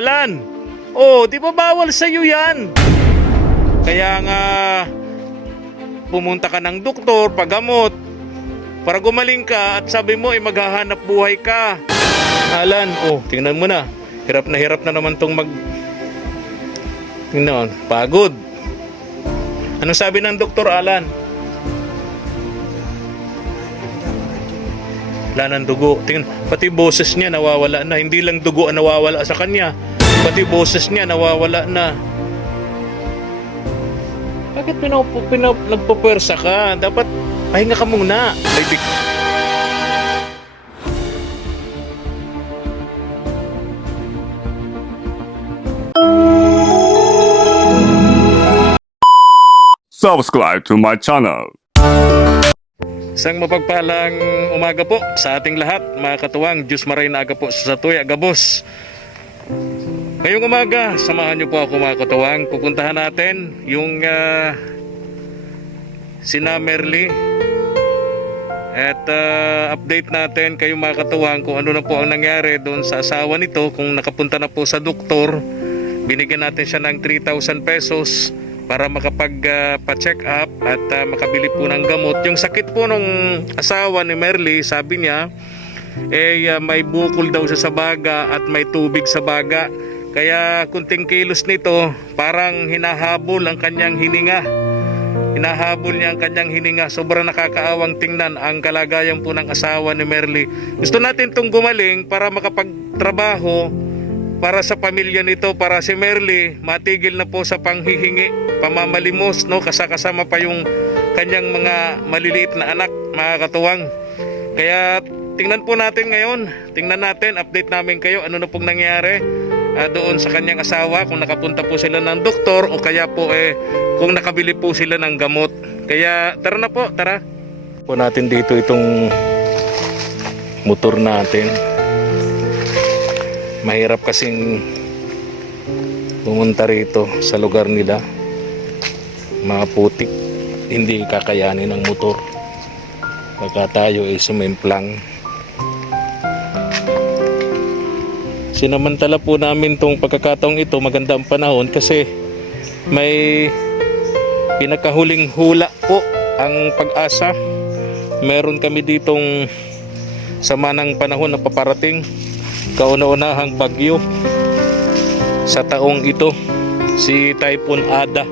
Alan, oh, di ba bawal sa'yo yan? Kaya nga, pumunta ka ng doktor, pagamot, para gumaling ka at sabi mo, maghahanap buhay ka. Alan, oh, tingnan mo na. Hirap na naman tong tingnan, pagod. Anong sabi ng doktor, Alan? Wala ng dugo. Tingnan, pati boses niya nawawala na. Hindi lang dugo ang nawawala sa kanya, pati boses niya nawawala na. Bakit nagpupwersa ka? Dapat pahinga ka muna. Subscribe to my channel. Isang mapagpalang umaga po sa ating lahat, mga katuwang. Diyos maray na aga po sa Satuya, Agabos. Ngayong umaga, samahan niyo po ako, mga katuwang. Pupuntahan natin yung sina Merly. At update natin kayo, mga katuwang, kung ano na po ang nangyari doon sa asawa nito. Kung nakapunta na po sa doktor, binigyan natin siya ng 3,000 pesos para makapag-pa-check up at makabili po ng gamot. Yung sakit po nung asawa ni Merly, sabi niya, may bukol daw siya sa baga at may tubig sa baga. Kaya kunting kilos nito, parang hinahabol ang kanyang hininga. Hinahabol niya ang kanyang hininga. Sobrang nakakaawang tingnan ang kalagayan po ng asawa ni Merly. Gusto natin itong gumaling para makapagtrabaho para sa pamilya nito, para si Merly matigil na po sa panghihingi, pamamalimos, no? Kasama pa yung kanyang mga maliliit na anak, mga katuwang. Kaya tingnan po natin ngayon, update namin kayo ano na pong nangyari doon sa kanyang asawa, kung nakapunta po sila ng doktor o kaya po kung nakabili po sila ng gamot. Kaya tara na po, tara po natin dito itong motor natin. Mahirap kasing pumunta rito sa lugar nila, mga putik, hindi kakayanin ng motor pagka tayo ay sumimplang. Sinamantala po namin tong pagkakataong ito, maganda ang panahon kasi may pinakahuling hula po ang Pag-asa. Meron kami ditong sama ng panahon na paparating, kauna-unahang bagyo sa taong ito, si Typhoon Ada.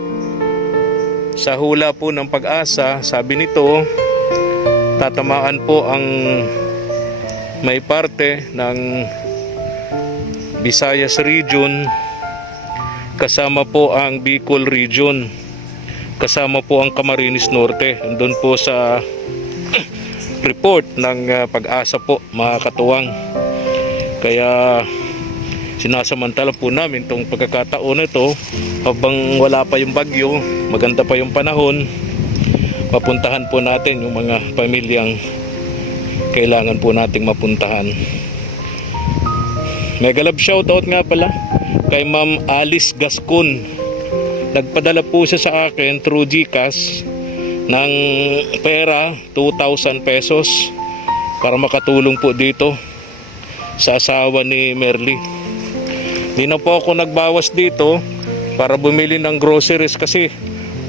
Sa hula po ng Pag-asa, sabi nito, tatamaan po ang may parte ng Visayas region, kasama po ang Bicol region, kasama po ang Camarines Norte. Andun po sa report ng Pag-asa po, mga katuwang. Kaya sinasamantala po namin itong pagkakataon ito habang wala pa yung bagyo, maganda pa yung panahon. Papuntahan po natin yung mga pamilyang kailangan po nating mapuntahan. Mega love shoutout nga pala kay Ma'am Alice Gascon. Nagpadala po siya sa akin through GCash ng pera, 2,000 pesos, para makatulong po dito sa asawa ni Merly. Di na po ako nagbawas dito para bumili ng groceries kasi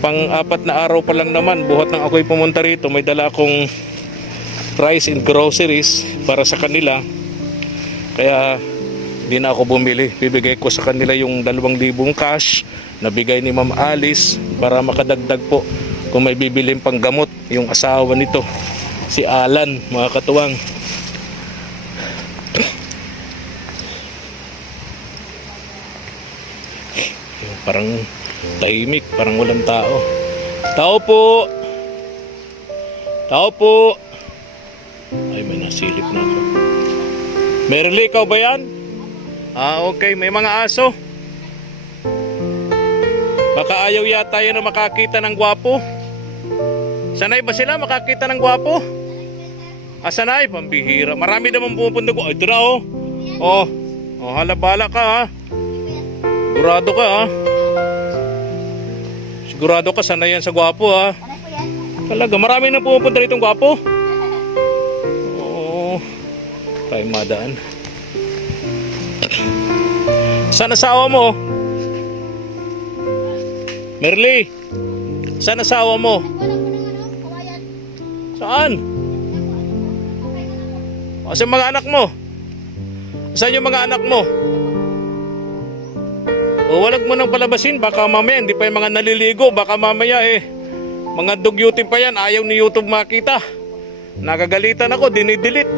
pang-4 na araw pa lang naman buhat nang ako'y pumunta rito. May dala akong rice and groceries para sa kanila, kaya di na ako bumili. Bibigay ko sa kanila yung 2,000 cash na bigay ni Ma'am Alice para makadagdag po kung may bibiling pang gamot yung asawa nito, si Alan, mga katuwang. Parang tahimik, parang walang tao. Tao po! Tao po! Ay, may nasilip na ako. Merly, ikaw ba yan? Okay, may mga aso. Baka ayaw yata yun na makakita ng gwapo. Sanay ba sila makakita ng gwapo? Sanay, pambihira. Marami naman pupunta ko. Ay, ito na oh. Halabala ka ha. Sigurado ka ha. Sigurado ka, sanay yan sa gwapo ha. Talaga, marami na pupunta rito ng gwapo. Oo. Tayo madaan. Saan asawa mo? Merly, saan asawa mo? Saan? Saan mga anak mo? Saan yung mga anak mo? O walag mo nang palabasin, baka mamaya hindi pa yung mga naliligo, baka mamaya mga dugyutin pa yan, ayaw ni YouTube makita. Nagagalitan ako, dinidelete.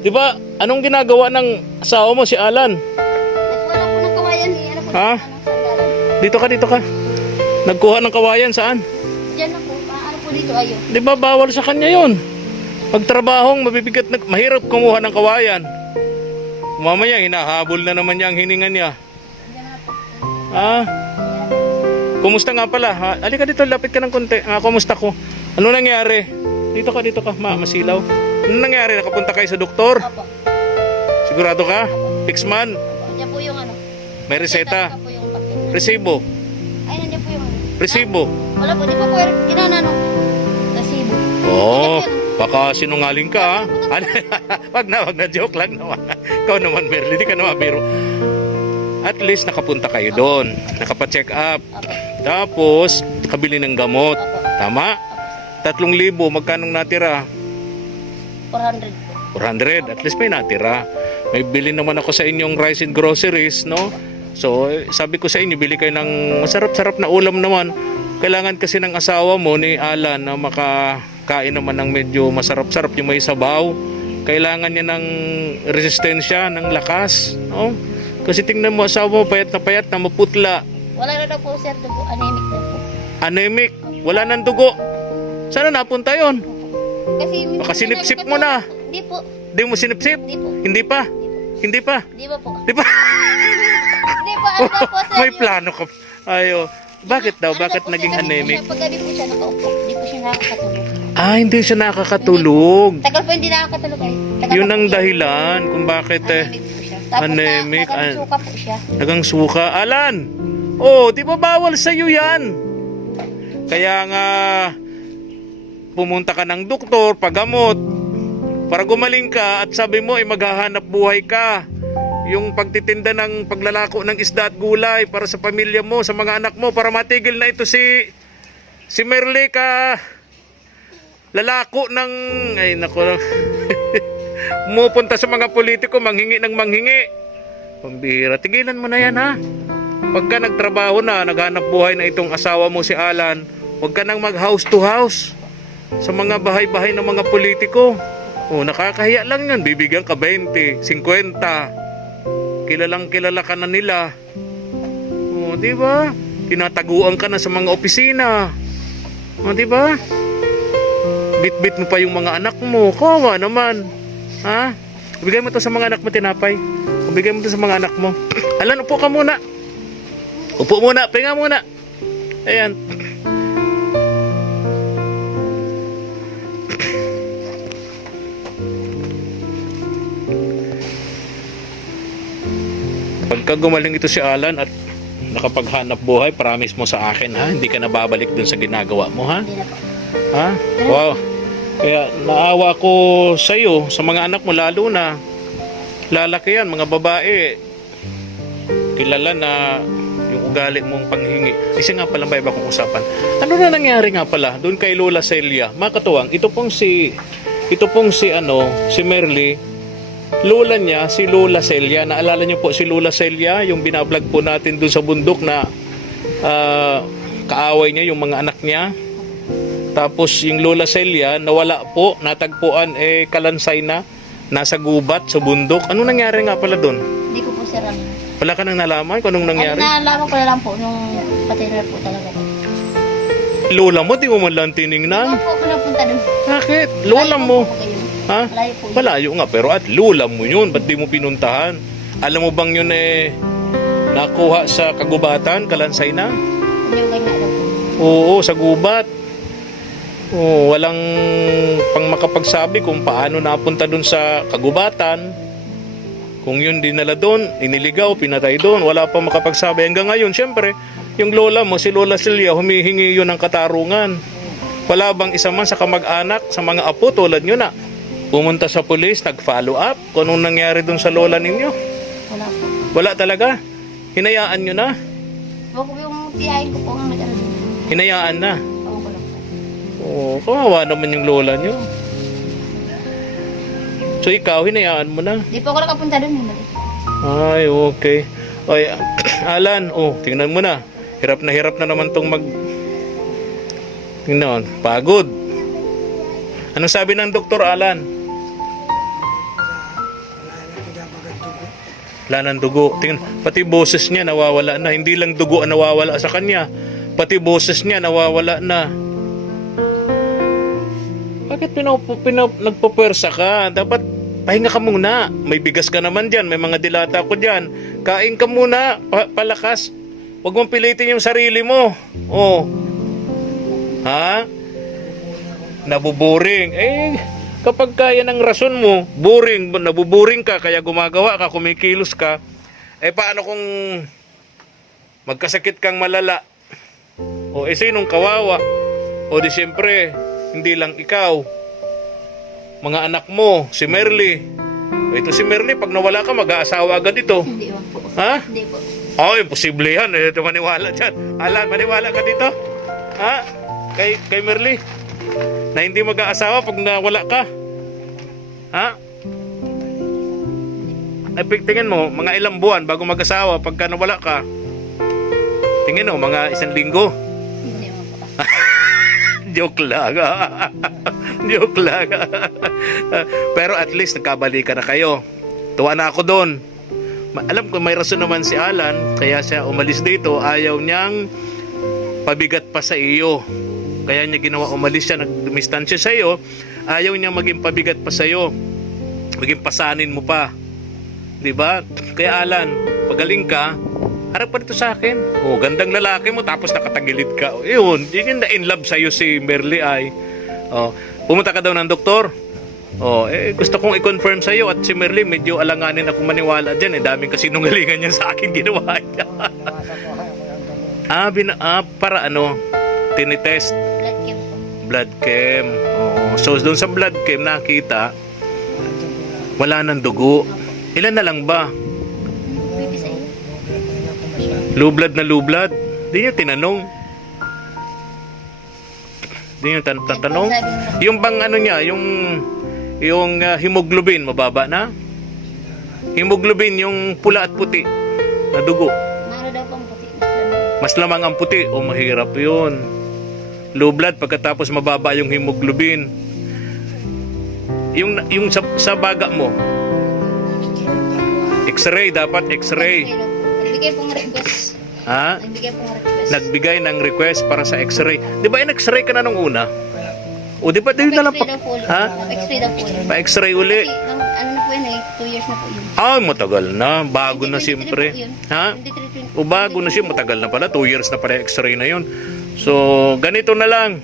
Diba, anong ginagawa ng asawa mo si Alan? Nagkuha po ng kawayan eh. Ano po? Ha? Ano, sandalan. Dito ka. Nagkuha ng kawayan, saan? Diyan na po. Ano po dito ayo? Di ba bawal sa kanya yon? Pagtrabahong mabibigat na, mahirap kumuha ng kawayan. Mamaya hinahabol na naman niya ang hininga niya. Diyan na po. Ah? Kumusta nga pala? Ha? Halika dito, lapit ka ng konti. Kumusta ko? Ano nangyari? Dito ka, masilaw. Ano nangyari? Nakapunta kayo sa doktor? Opo. Sigurado ka? Fix man? Opo. Diyan po yung ano. May reseta? Saka po yung papel. Resibo? Ay, nandiyan po yung ano. Resibo? Wala po. Di pa po ginanano. Resibo. Oo. Baka sinungaling ka, ha? Wag na, joke lang naman. Ikaw naman, Merly, di ka naman biro. At least nakapunta kayo doon. Nakapa-check up. Opo. Tapos, nakabili ng gamot. Opo. Tama? 3,000, magkano natira? 400 po. 400, at least may natira. May bili naman ako sa inyong rice and groceries, no? So, sabi ko sa inyo, bili kayo ng masarap-sarap na ulam naman. Kailangan kasi ng asawa mo ni Alan na makakain naman ng medyo masarap-sarap yung may sabaw. Kailangan niya ng resistensya, ng lakas, no? Kasi tingnan mo, asawa mo payat na maputla. Wala na daw po sir. Dugo. Anemic daw po. Anemic, wala nang dugo. Sana napunta yon? Kasi Baka sinipsip mo na. Hindi po. Hindi mo sinipsip? Hindi po. Hindi pa? Hindi pa? Di ba po? Di ba? Hindi po. Ano daw po sir? May plano ka. Ayo. Bakit daw? Bakit naging anemic? Pag gabi po siya nakaupo, hindi po siya nakakatulog. Hindi siya nakakatulog. Tagal po hindi nakakatulog ay. Tagal Yun pa ang po dahilan kung bakit Anemic po siya. Tapos anemic, suka po siya. nagang suka. Alan! Oh, di ba bawal sa'yo yan? Kaya nga, pumunta ka ng doktor, pagamot, para gumaling ka at sabi mo ay maghahanap buhay ka. Yung pagtitinda ng paglalako ng isda at gulay para sa pamilya mo, sa mga anak mo, para matigil na ito si Merly ka lalako ng ay nako pumupunta sa mga politiko, manghingi ng manghingi. Pambihira, tigilan mo na yan, ha. Pagka nagtrabaho na, naghanap buhay na itong asawa mo si Alan, huwag ka nang mag house to house sa mga bahay-bahay ng mga politiko. Nakakahiya lang yun. Bibigyan ka 20, 50. Kilalang kilala ka na nila. Di ba? Tinataguan ka na sa mga opisina. Di ba? Bit-bit mo pa yung mga anak mo. Kawawa naman. Ha? Ibigay mo to sa mga anak mo, tinapay. Ibigay mo to sa mga anak mo. Alan, upo ka muna. Upo muna, pahinga muna. Ayan. Pagka gumaling ito si Alan at nakapaghanap buhay, promise mo sa akin, ha? Hindi ka na babalik dun sa ginagawa mo, ha? Hindi na po. Ha? Wow. Kaya naawa ko sa iyo, sa mga anak mo, lalo na lalaki yan, mga babae. Kilala na yung ugali mong panghingi. Isa nga pala, may iba kong usapan. Ano na nangyari nga pala doon kay Lola Celia? Makatuwang, ito pong si Merly, lola niya, si Lola Celia. Naalala niyo po si Lola Celia, yung binablog po natin doon sa bundok na kaaway niya, yung mga anak niya. Tapos yung Lola Celia, nawala po, natagpuan kalansay na, nasa gubat sa bundok. Ano nangyari nga pala doon? Hindi ko po sir alam. Wala ka nang nalaman kung anong nangyari? Nalaman ko na lang po nung patira po talaga. Lola mo, di mo man lang tiningnan? Hindi po ako napunta doon. Bakit? Lola mo? Ha? Malayo po. Malayo nga, pero at lola mo yun. Ba't di mo pinuntahan? Alam mo bang yun nakuha sa kagubatan, kalansay na? Yung ganyan daw po. Oo, sa gubat. Walang pang makapagsabi kung paano napunta dun sa kagubatan. Kung yun dinala doon, iniligaw, pinatay doon, wala pang makapagsabi. Hanggang ngayon, syempre, yung lola mo, si Lola Celia, humihingi yun ng katarungan. Wala bang isa man sa kamag-anak, sa mga apo, tulad nyo na, Pumunta sa pulis, nag-follow up kung anong nangyari dun sa lola ninyo. Wala po. Wala talaga. Hinayaan nyo na. Huwag ko yung tiyahin ko po ang nag-ano. Hinayaan na. Ewan ko lang po. Oo, kawawa naman yung lola nyo. So ikaw, hinayaan mo na. Di po ako nakapunta doon. Mali. Ay, okay. Ay, Alan, tingnan mo na. Hirap na naman tong tingnan, pagod. Anong sabi ng doktor, Alan? Wala ng dugo. Tingnan, pati boses niya nawawala na. Hindi lang dugo ang nawawala sa kanya. Pati boses niya nawawala na. Bakit nagpupwersa ka? Dapat pahinga ka muna. May bigas ka naman dyan. May mga dilata ko dyan. Kain ka muna. Palakas. Huwag mong pilitin yung sarili mo. Oh. Ha? Nabuboring. Kapag kaya ng rason mo, nabuboring ka, kaya gumagawa ka, kumikilos ka, paano kung magkasakit kang malala? O sinong kawawa? O di siyempre, hindi lang ikaw. Mga anak mo, si Merly. Ito si Merly, pag nawala ka, mag-aasawa agad ito. Hindi ewan po. Ha? Hindi po. Imposible yan. Ito maniwala dyan. Alan, maniwala ka dito? Ha? Kay Merly? Na hindi mag-aasawa pag nawala ka? Ha? Tingin mo, mga ilang buwan bago mag-asawa pagka nawala ka? Tingin mo, mga 1 linggo? Hindi ewan po. Joke lang. Joke lang. Pero at least nagkabalikan na kayo. Tuwa na ako doon. Alam ko may rason naman si Alan, kaya siya umalis dito. Ayaw niyang pabigat pa sa iyo. Kaya niya ginawa, umalis siya, nagdumistansya sa iyo. Ayaw niya maging pabigat pa sa iyo. Maging pasanin mo pa. 'Di ba? Kaya Alan, pagaling ka, harap pa dito sa akin. Gandang lalaki mo tapos nakatagilid ka. Yun, yun na in love sa iyo si Merly ay. Pumunta ka daw ng doktor. Gusto kong i-confirm sa iyo at si Merly medyo alanganin ako maniwala diyan. Daming kasinungalingan niya sa akin ginawa niya. Para ano? Tinitest. Blood chem po. Blood chem. So doon sa blood chem nakita wala nang dugo. Ilan na lang ba? Baby sa iyo. Low blood na low blood? Di niya tinanong. Di niya tanong. Yung bang ano niya, yung hemoglobin mababa na? Hemoglobin yung pula at puti na dugo. Mano daw pang puti. Mas lamang ang puti. Mahirap yun. Low blood pagkatapos mababa yung hemoglobin. Yung sa baga mo. X-ray, dapat X-ray. Nagbigay pong request. Ha? Nagbigay pong request. Nagbigay ng request para sa X-ray. Di ba X-ray ka na nung una? O di ba di na lang pa? Ha? Pa-X-ray daw po yun. Pa-X-ray uli. Kasi, ano na po yun 2 years na po yun. Matagal na. Bago na 2023 siyempre. po yun. Ha? 2023. O bago na siya, matagal na pala. 2 years na pala yung X-ray na yun. So, ganito na lang.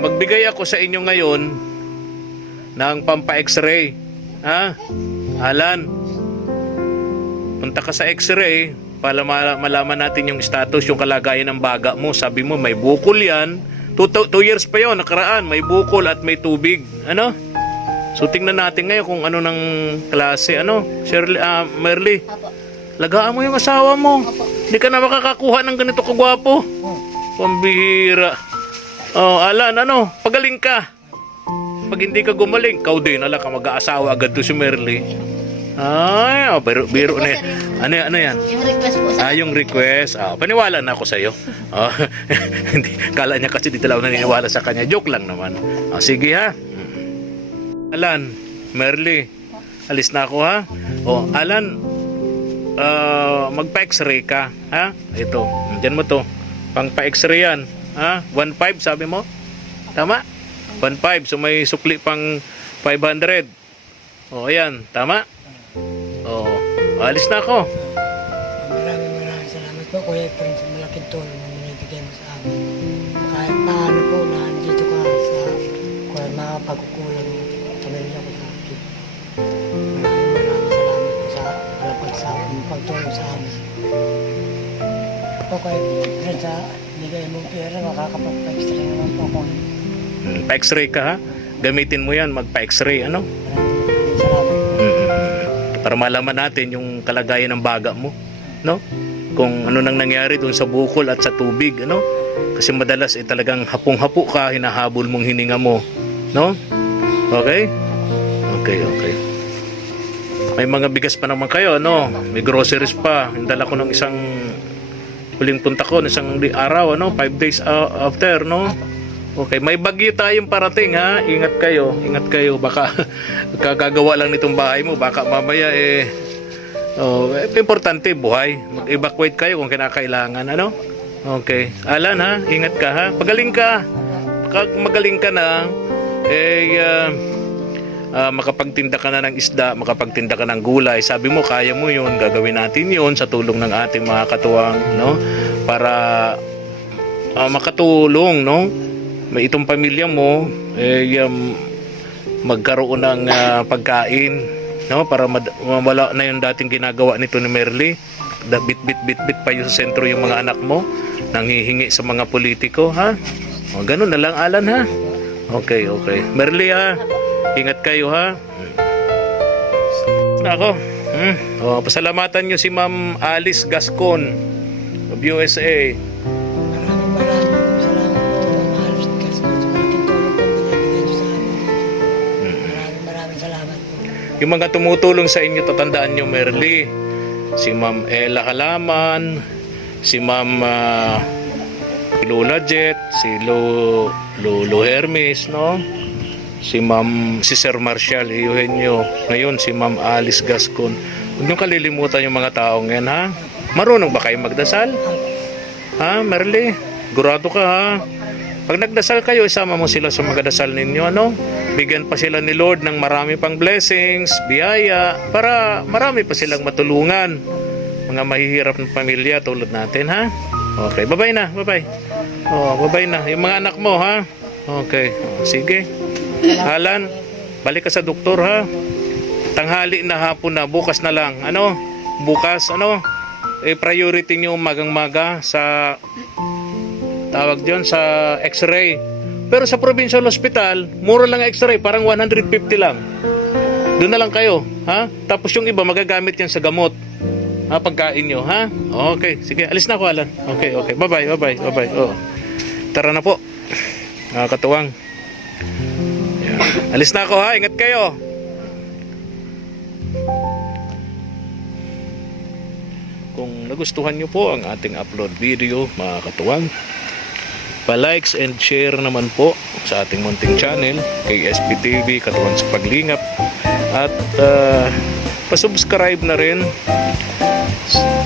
Magbigay ako sa inyo ngayon ng pampa-X-ray. Ha? Alan, punta ka sa X-ray para malaman natin yung status, yung kalagayan ng baga mo. Sabi mo, may bukol yan. 2 years pa yun, nakaraan. May bukol at may tubig. Ano? So, tingnan natin ngayon kung ano ng klase. Shirley, Merly, Apo. lagaan mo yung asawa mo. Opo. Hindi ka na makakakuha ng ganito kagwapo. Pambihira. Alan, pagaling ka. Pag hindi ka gumaling, ikaw din, ka mag-aasawa agad to si Merly. Biro na yan. Ano yan? Yung request po sa Yung request. Paniwala na ako sa iyo. Hindi, kala niya kasi di talaga naniniwala sa kanya. Joke lang naman. Sige ha. Alan, Merly, alis na ako ha. Alan, magpa-X-ray ka, ha? Ito, diyan mo to. Pang pa-X-ray yan, ha? 1.5 sabi mo? Tama? 1.5, so may sukli pang 500. Ayan, tama? Alis na ako. Maraming salamat po, Kuya Efren, sa malaking tulong na binibigay mo sa amin. Kahit paano po na andito ka sa mga pagkukulang mo, pamilya ko sa akin. Maraming salamat po sa pagsawa mo, pagtulong sa amin. Po, Kuya Efren, sa bigay mong pera, makakapag-extra naman po ako. Pa-X-ray ka ha? gamitin mo yan, magpa-x-ray, ano? Maraming salamat. Para malaman natin yung kalagayan ng baga mo, no? Kung ano nang nangyari doon sa bukol at sa tubig, ano? Kasi madalas talagang hapong-hapo ka, hinahabol mong hininga mo, no? Okay? Okay. May mga bigas pa naman kayo, no? May groceries pa. Hindala ko ng isang huling punta ko, ng isang araw, ano? 5 days after, no? Okay, may bagyo tayong parating, ha? Ingat kayo. Baka kagagawa lang nitong bahay mo, baka mamaya importante buhay. Mag-evacuate kayo kung kinakailangan, ano? Okay. Alan, ha? Ingat ka, ha? Pagaling ka. Pag magaling ka na, makapagtinda ka na ng isda, makapagtinda ka ng gulay. Sabi mo, kaya mo yun. Gagawin natin yun sa tulong ng ating mga katuwang, no? Para makatulong, no? May itong pamilya mo, magkaroon ng pagkain, no? Para mawala na yung dating ginagawa nito ni Merly. Bit pa yung sa sentro yung mga anak mo, nanghihingi sa mga politiko, ha? O, ganun na lang, Alan, ha? Okay. Merly, ha? Ingat kayo, ha? Ako. Pasalamatan nyo si Ma'am Alice Gascon of USA. Maraming salamat po, Ma'am Alice Gascon, sa malaking tulong po binibigay niyo sa amin. Maraming salamat po. Yung mga tumutulong sa inyo, tatandaan nyo, Merly. Si Ma'am Ella Halaman, si Ma'am Lola Jet, si Lolo Hermes, no? Si Sir Marshall Eugenio, ngayon si Ma'am Alice Gascon. Huwag niyong kalilimutan yung mga taong yan, ha? Marunong ba kayo magdasal? Ha, Merly? Gurado ka, ha? Pag nagdasal kayo, isama mo sila sa magdasal ninyo, ano? Bigyan pa sila ni Lord ng marami pang blessings, biyaya, para marami pa silang matulungan. Mga mahihirap ng pamilya tulad natin, ha? Okay, bye-bye na, bye-bye. Bye-bye na. Yung mga anak mo, ha? Okay, sige. Alan, balik ka sa doktor, ha? Tanghali na, hapon na, bukas na lang. Ano? Bukas, ano? Priority nyo magang-maga sa tawag diyon sa x-ray. Pero sa provincial hospital, mura lang x-ray, parang 150 lang. Doon na lang kayo, ha? Tapos yung iba magagamit yan sa gamot. Ha, pagkain nyo, ha? Okay, sige, alis na ako, Alan. Okay. Bye-bye. Oh. Tara na po. Katuwang. Yan. Alis na ako, ha? Ingat kayo. Kung nagustuhan nyo po ang ating upload video, mga katuwang, pa-likes and share naman po sa ating munting channel, kay SPTV, Katuwang sa Paglingap, at pa-subscribe na rin,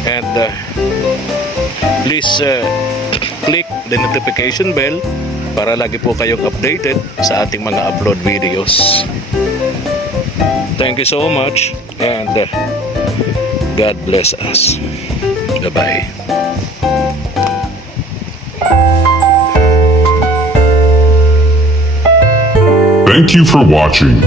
and please click the notification bell para lagi po kayong updated sa ating mga upload videos. Thank you so much, and God bless us. Bye-bye. Thank you for watching.